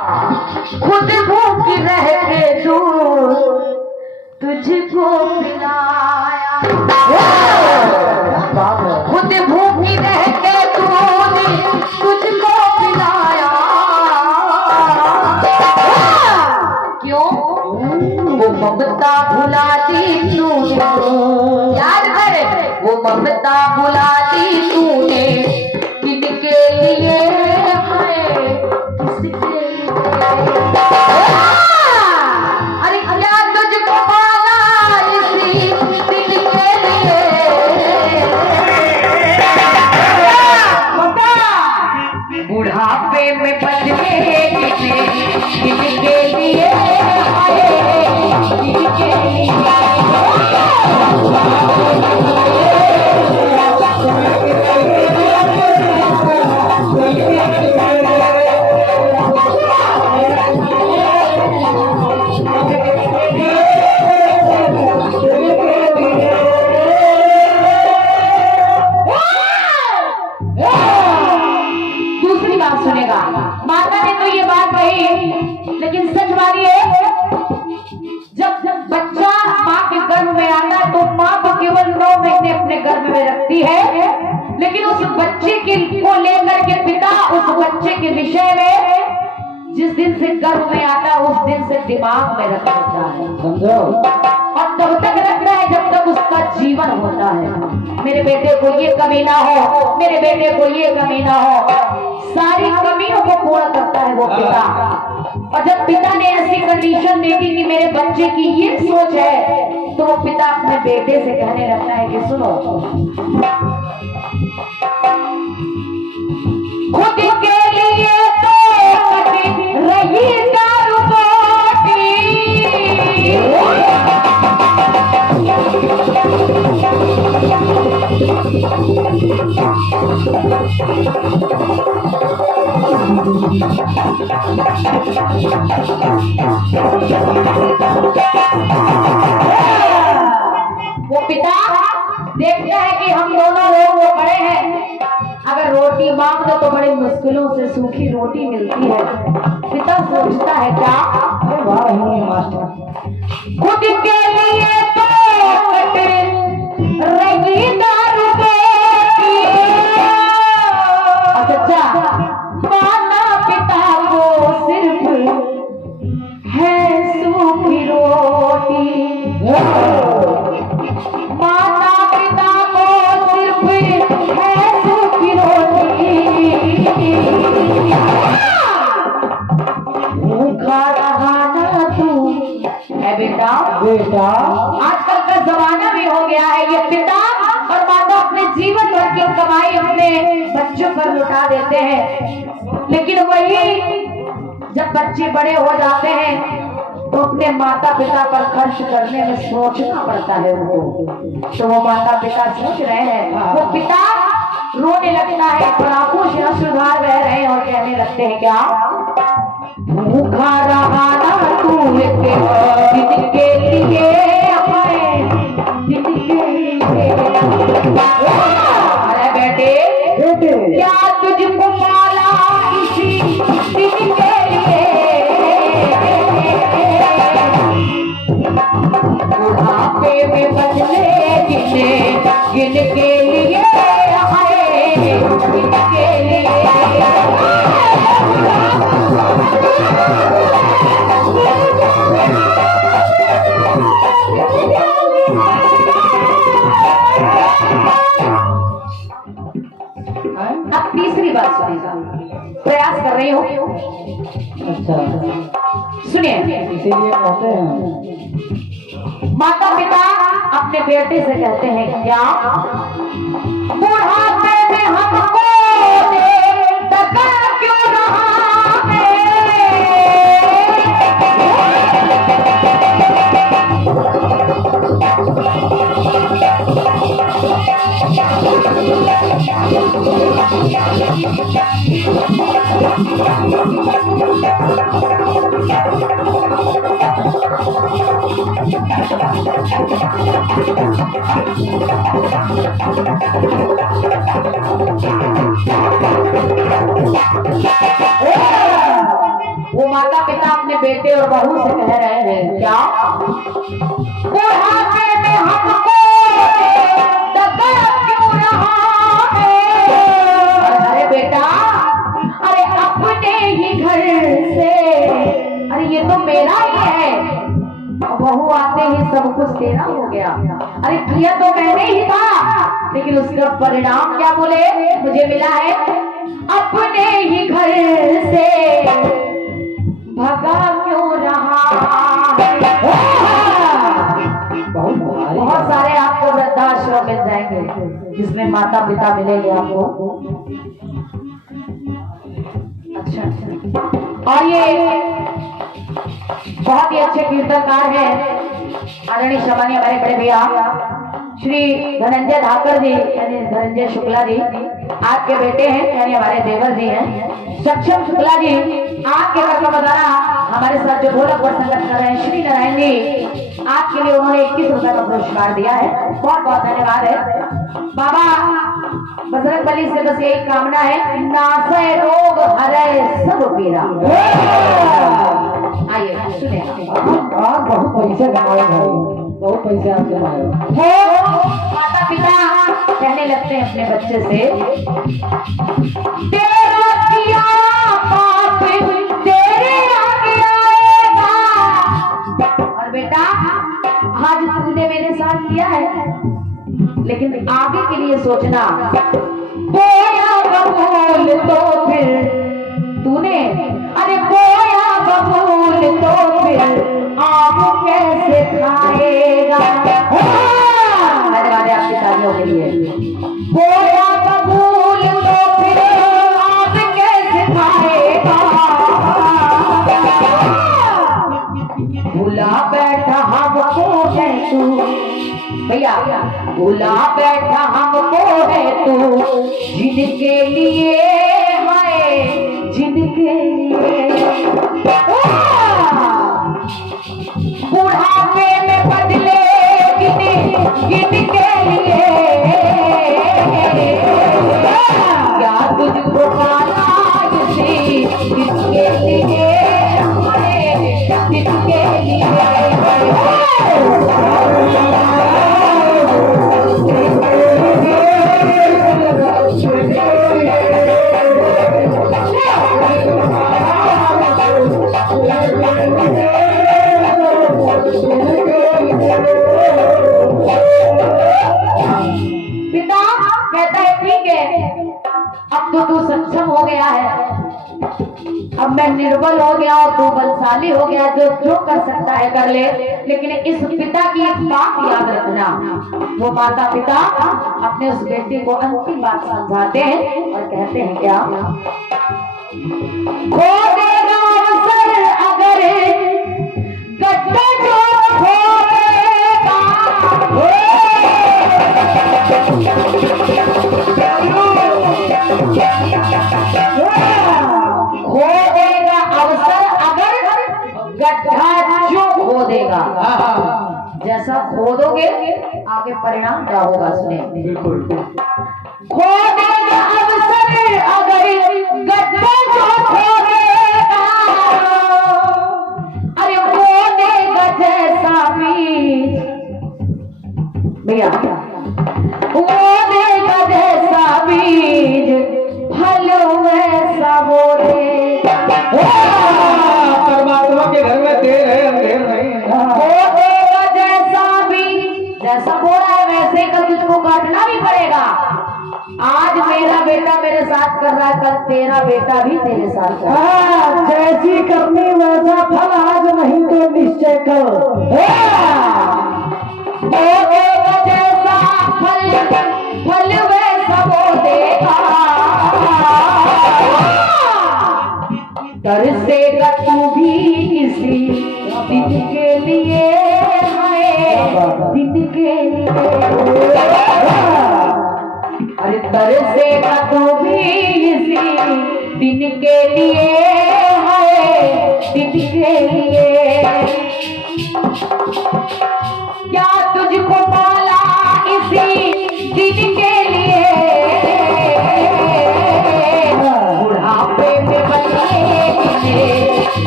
खुद भूख रह के दूर तुझको पिलाया, खुद भूखी रह के दूध तुझको पिलाया। क्यों? वो ममता भुलाती तूने, याद करे, वो ममता भुलाती तूने किनके लिए है, किसके लिए? अरे क्या तुझको पाला इसी दिल के लिए? बुढ़ापे में बचने किनके लिए आए, किनके लिए? सुनेगा, माता ने तो ये बात कही, लेकिन सच मानिए, जब बच्चा माँ के गर्भ में आता है तो माँ को केवल 9 महीने अपने गर्भ में रखती है, लेकिन उस बच्चे को लेकर के पिता उस बच्चे के विषय में जिस दिन से गर्भ में आता है उस दिन से दिमाग में रख देता है, समझो, और तब तक रखता है जब तक उसका जीवन होता है। मेरे बेटे को ये कमी ना हो, मेरे बेटे को ये कमी ना हो, सारी कमियों को पूरा करता है वो पिता। और जब पिता ने ऐसी कंडीशन देखी कि मेरे बच्चे की ये सोच है, तो वो पिता अपने बेटे से कहने लगता है कि सुनो, खुद के लिए तो रही दारू बाटी, वो पिता देखता है कि हम दोनों लोग वो बड़े हैं, अगर रोटी मांग दो तो बड़ी मुश्किलों से सूखी रोटी मिलती है। पिता सोचता है क्या, मास्टर खुद के लिए तो रही दारू बाटी। अच्छा, माता पिता को सिर्फ है सूखी रोटी, माता पिता को सिर्फ है सूखी रोटी, भूखा रहा ना तू है बेटा। बेटा आजकल का जमाना भी हो गया है, ये पिता और माता अपने जीवन भर की कमाई अपने बच्चों पर लुटा देते हैं, लेकिन वही जब बच्चे बड़े हो जाते हैं तो अपने माता पिता पर खर्च करने में सोचना पड़ता है उनको। तो वो माता पिता सोच रहे हैं, वो पिता रोने लगता है, आंखों से अश्रुधार बह रहे हैं और कहने लगते हैं क्या, भूखा रहा ना तू जिनके लिए हमारे जिनके लिए। अरे बेटे क्या तुझको पाला इसी दिन के लिए, बुढ़ापे में बदले जिनके लिए आए, जिनके लिए। अब तीसरी बात सुनिएगा, प्रयास कर रही हूँ। अच्छा सुनिए, इसीलिए कहते हैं माता पिता अपने बेटे से कहते हैं क्या, बुढ़ापे में हमको टका क्यों रहा है, वो माता पिता अपने बेटे और बहू से कह रहे हैं क्या, बुढ़ापे में हमको दर्द क्यों रहा है। अरे बेटा, अरे अपने ही घर से, अरे ये तो मेरा ही है, बहू आते ही सब कुछ तेरा हो गया। अरे किया तो मैंने ही था, लेकिन उसका परिणाम क्या बोले मुझे मिला है, अपने ही घर से भगा क्यों रहा। बहुत सारे आपको वृद्धाश्रम मिल जाएंगे जिसमें माता पिता मिलेंगे आपको। अच्छा, और ये बहुत ही अच्छे कीर्तनकार हैं आदरणीय शमानी हमारे बड़े भैया श्री धनंजय धाकर जी यानी धनंजय शुक्ला जी, आपके बेटे हैं यानी हमारे देवर जी हैं सक्षम शुक्ला जी। आपके घर का बधाना हमारे साथ जो ढोलक और संगत कर रहे हैं श्री नारायण जी, आपके लिए उन्होंने 21 रुपए का पुरस्कार दिया है, बहुत बहुत धन्यवाद है। बाबा बजरंग बली से बस यही कामना है, नासै रोग हरै सब पीरा। आइए सुने, आप बहुत पैसे कमाए भाई, बहुत पैसे आप कमाए। माता पिता कहने लगते हैं अपने बच्चे से, तेरा किया पाप तेरे आगे आएगा। और बेटा आज तूने मेरे साथ किया है, लेकिन आगे के लिए सोचना, बोया बबूल तो फिर तूने, अरे बोया बबूल तो फिर आम कैसे खाएगा। धन्यवाद आपकी तालियों के लिए। बोया बबूल तो फिर आम कैसे खाएगा, भुला बैठा हमको है तू भैया, भुला बैठा हमको है तू जिनके लिए है, जिनके लिए बुढ़ापे में बदले जिनके लिए क्या तुझको पाना किसी जिसके लिए जिसके लिए पिता कहता है ठीक है, अब तो तू सक्षम हो गया है, अब मैं निर्बल हो गया और तू बलशाली हो गया, जो कर सकता है कर ले। लेकिन इस पिता की एक बात याद रखना, वो माता पिता अपने उस बेटे को अंतिम बात समझाते हैं और कहते हैं क्या, खो देगा अवसर अगर गड्ढा जो खोदेगा, खो देगा अवसर अगर गड्ढा जो खोदेगा। जैसा खोदोगे आगे परिणाम क्या होगा सुने, खो देगा अवसर अगर गड्ढा जो खोदेगा, अरे खोदेगा जैसा बीज भैया, वो देगा जैसा बीज फल वैसा बोलेगा। परमात्मा के घर में देर है अंधेर नहीं। वो देगा जैसा बीज, जैसा बोला है वैसे कल तुझको काटना भी पड़ेगा। आज मेरा बेटा मेरे साथ कर रहा है, कल तेरा बेटा भी तेरे साथ कर रहा है। जैसी करनी वैसा फल, आज नहीं तो निश्चय कल। जैसा फल फल वैसा वो देगा, तरसेगा तू भी इसी दिन के लिए, दिन के लिए। अरे तरसेगा तू भी इसी दिन के लिए, दिन के लिए। क्या तुझको पाला इसी दिन के लिए, बुढ़ापे में बदले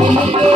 Thank you.